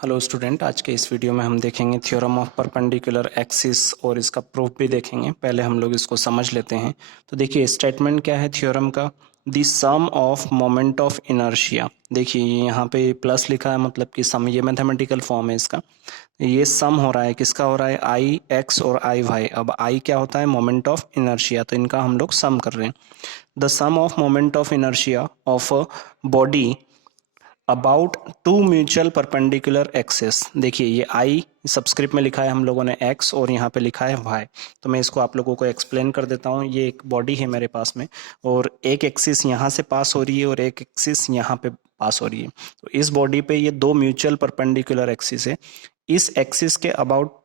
Hello student, आज के इस वीडियो में हम देखेंगे थ्योरम ऑफ परपेंडिकुलर एक्सिस और इसका प्रूफ भी देखेंगे। पहले हम लोग इसको समझ लेते हैं। तो देखिए स्टेटमेंट क्या है थ्योरम का, the sum of moment of inertia. देखिए यहाँ पे प्लस लिखा है, मतलब कि सम, ये मैथमेटिकल फॉर्म है इसका। ये सम हो रहा है, किसका हो रहा है, आई एक्स और आई वाई। अब आई क्या होता है, मोमेंट ऑफ इनर्शिया, तो इनका हम लोग सम कर रहे हैं। The sum of moment of inertia of a body about two mutual perpendicular axes. देखिए ये आई सबस्क्रिप्ट में लिखा है हम लोगों ने एक्स, और यहाँ पे लिखा है वाई। तो मैं इसको आप लोगों को एक्सप्लेन कर देता हूँ। ये एक बॉडी है मेरे पास में, और एक एक्सिस यहाँ से पास हो रही है और एक एक्सिस यहाँ पे पास हो रही है। तो इस बॉडी पे ये दो म्यूचुअल परपेंडिकुलर एक्सिस है। इस एक्सिस के अबाउट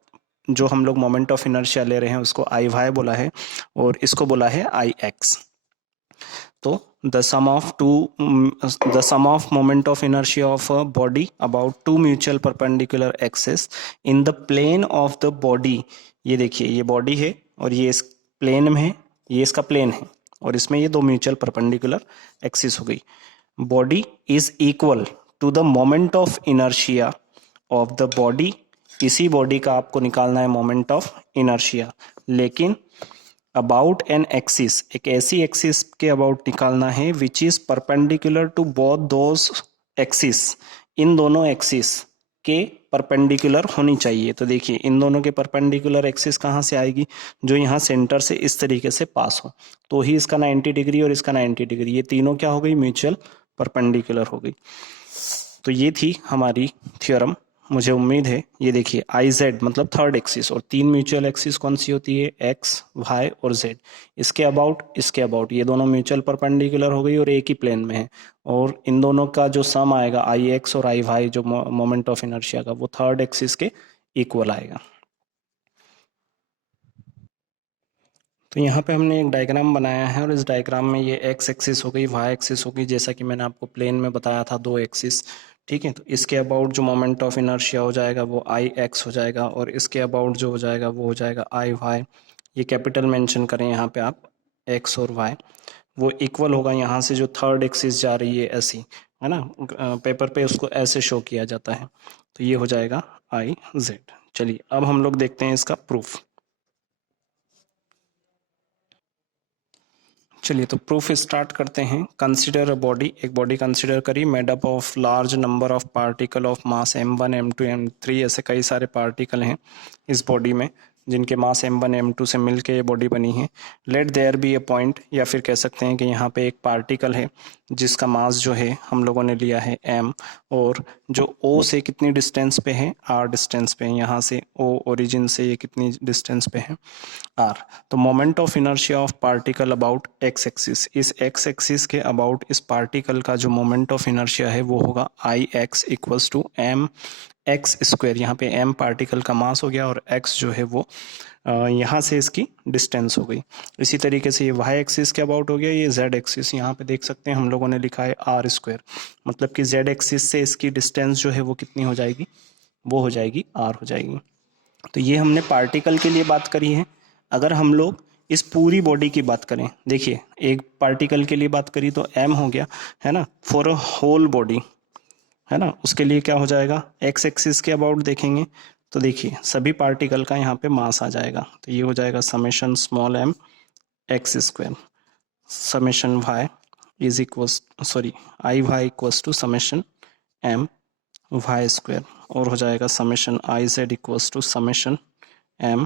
जो हम लोग मोमेंट ऑफ इनर्शिया ले रहे हैं उसको आई वाई बोला है, और इसको बोला है आई एक्स। तो the sum of moment of inertia of a body about two mutual perpendicular axes in the plane of the body। ये देखिए ये बॉडी है और ये इस प्लेन में है, ये इसका प्लेन है, और इसमें ये दो म्यूचुअल परपेंडिकुलर एक्सिस हो गई। Body is equal to the moment of inertia of the body. इसी बॉडी का आपको निकालना है मोमेंट ऑफ इनर्शिया, लेकिन अबाउट एन एक्सिस, एक ऐसी एक्सिस के अबाउट निकालना है which is perpendicular to both those axis. इन दोनों एक्सिस के परपेंडिकुलर होनी चाहिए। तो देखिए इन दोनों के परपेंडिकुलर एक्सिस कहाँ से आएगी, जो यहाँ सेंटर से इस तरीके से पास हो, तो ही इसका 90 डिग्री और इसका 90 डिग्री, ये तीनों क्या हो गई, म्यूचुअल परपेंडिकुलर हो गई। तो ये थी हमारी थ्योरम। मुझे उम्मीद है, ये देखिए आई जेड मतलब थर्ड एक्सिस, और तीन म्यूचुअल एक्सिस कौन सी होती है, एक्स वाई और जेड। इसके अबाउट ये दोनों म्यूचुअल परपेंडिकुलर हो गई और एक ही प्लेन में है, और इन दोनों का जो सम आएगा आई एक्स और आई वाई, जो मोमेंट ऑफ इनर्शिया का, वो थर्ड एक्सिस के इक्वल आएगा। तो यहाँ पे हमने एक डायग्राम बनाया है, और इस डायग्राम में ये एक्स एक्सिस हो गई, वाई एक्सिस हो गई, जैसा कि मैंने आपको प्लेन में बताया था, दो एक्सिस। ठीक है, तो इसके अबाउट जो मोमेंट ऑफ इनर्शिया हो जाएगा वो आई एक्स हो जाएगा, और इसके अबाउट जो हो जाएगा वो हो जाएगा आई वाई। ये कैपिटल मेंशन करें यहाँ पे आप, एक्स और वाई, वो इक्वल होगा यहाँ से जो थर्ड एक्सिस जा रही है ऐसी, है ना, पेपर पे उसको ऐसे शो किया जाता है। तो ये हो जाएगा आई जेड। चलिए अब हम लोग देखते हैं इसका प्रूफ। चलिए तो प्रूफ स्टार्ट करते हैं। कंसिडर अ बॉडी, एक बॉडी कंसिडर करी, made up of large number of particle of mass m1 m2 m3, ऐसे कई सारे पार्टिकल हैं इस बॉडी में जिनके मास m1 m2 से मिलके ये बॉडी बनी है। Let there be a point, या फिर कह सकते हैं कि यहाँ पे एक पार्टिकल है जिसका मास जो है हम लोगों ने लिया है m, और जो O से कितनी डिस्टेंस पे है, r डिस्टेंस पे है। यहाँ से O ओरिजिन से ये कितनी डिस्टेंस पे है, r। तो moment of inertia of particle about X axis, इस एक्स एक्सिस के अबाउट इस पार्टिकल का जो मोमेंट ऑफ इनर्शिया है वो होगा I X equals to M x square. यहाँ पे m पार्टिकल का मास हो गया, और x जो है वो यहाँ से इसकी डिस्टेंस हो गई। इसी तरीके से ये y एक्सिस के अबाउट हो गया, ये z एक्सिस, यहाँ पे देख सकते हैं हम लोगों ने लिखा है r स्क्वायर, मतलब कि z एक्सिस से इसकी डिस्टेंस जो है वो कितनी हो जाएगी, वो हो जाएगी r हो जाएगी। तो ये हमने पार्टिकल के लिए बात करी है। अगर हम लोग इस पूरी बॉडी की बात करें, देखिए एक पार्टिकल के लिए बात करी तो m हो गया, है ना, फॉर अ होल बॉडी, है ना, उसके लिए क्या हो जाएगा, एक्स एक्सिस के अबाउट देखेंगे तो देखिए सभी पार्टिकल का यहाँ पे मास आ जाएगा। तो ये हो जाएगा summation small m x square, summation y is equals, sorry, I y equals to summation m y square, और हो जाएगा summation I z equals to summation m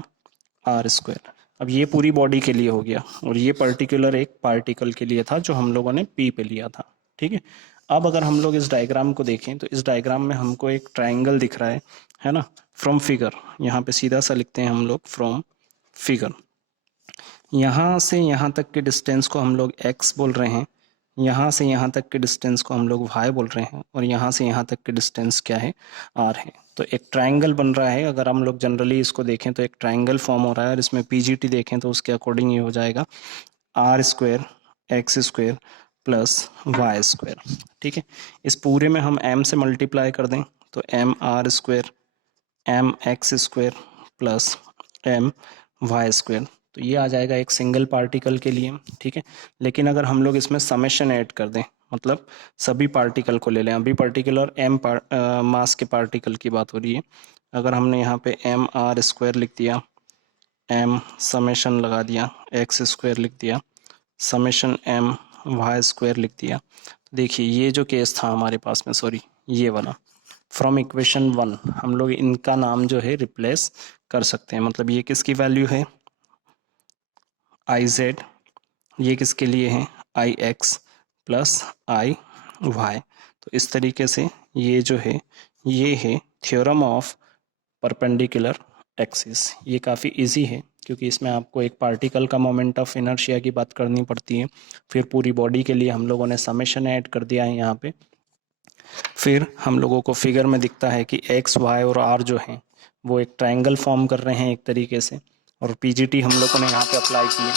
r square. अब ये पूरी बॉडी के लिए हो गया, और ये पर्टिकुलर एक पार्टिकल के लिए था जो हम लोगों ने पी पे लिया था। ठीक है, अब अगर हम लोग इस डायग्राम को देखें तो इस डायग्राम में हमको एक ट्राइंगल दिख रहा है ना, फ्रॉम फिगर, यहाँ पे सीधा सा लिखते हैं हम लोग फ्रॉम फिगर। यहाँ से यहाँ तक के डिस्टेंस को हम लोग x बोल रहे हैं, यहाँ से यहाँ तक के डिस्टेंस को हम लोग y बोल रहे हैं, और यहाँ से यहाँ तक के डिस्टेंस क्या है, r है। तो एक ट्राइंगल बन रहा है। अगर हम लोग जनरली इसको देखें तो एक ट्राइंगल फॉर्म हो रहा है, और इसमें पीजीटी देखें तो उसके अकॉर्डिंग ये हो जाएगा r square x square plus y square. ठीक है, इस पूरे में हम m से मल्टीप्लाई कर दें तो m r square m x square plus m y square. तो ये आ जाएगा एक सिंगल पार्टिकल के लिए। ठीक है, लेकिन अगर हम लोग इसमें समेशन ऐड कर दें, मतलब सभी पार्टिकल को ले लें। अभी पर्टिकुलर मास के पार्टिकल की बात हो रही है। अगर हमने यहाँ पे एम आर स्क्वायर लिख दिया, एम समेशन लगा दिया, एक्स स्क्वायर लिख दिया, समेशन एम वाई स्क्वायर लिख दिया, तो देखिए ये जो केस था हमारे पास में, सॉरी ये वाला, फ्रॉम इक्वेशन 1 हम लोग इनका नाम जो है रिप्लेस कर सकते हैं। मतलब ये किसकी वैल्यू है, आई जेड, ये किसके लिए है, आई एक्स प्लस आई वाई। तो इस तरीके से ये जो है ये है थ्योरम ऑफ परपेंडिकुलर एक्सिस। ये काफ़ी इजी है क्योंकि इसमें आपको एक पार्टिकल का मोमेंट ऑफ इनर्शिया की बात करनी पड़ती है, फिर पूरी बॉडी के लिए हम लोगों ने समेशन ऐड कर दिया है यहाँ पे, फिर हम लोगों को फिगर में दिखता है कि एक्स वाई और आर जो हैं वो एक ट्रायंगल फॉर्म कर रहे हैं एक तरीके से, और पीजीटी हम लोगों ने यहाँ पे अप्लाई की है।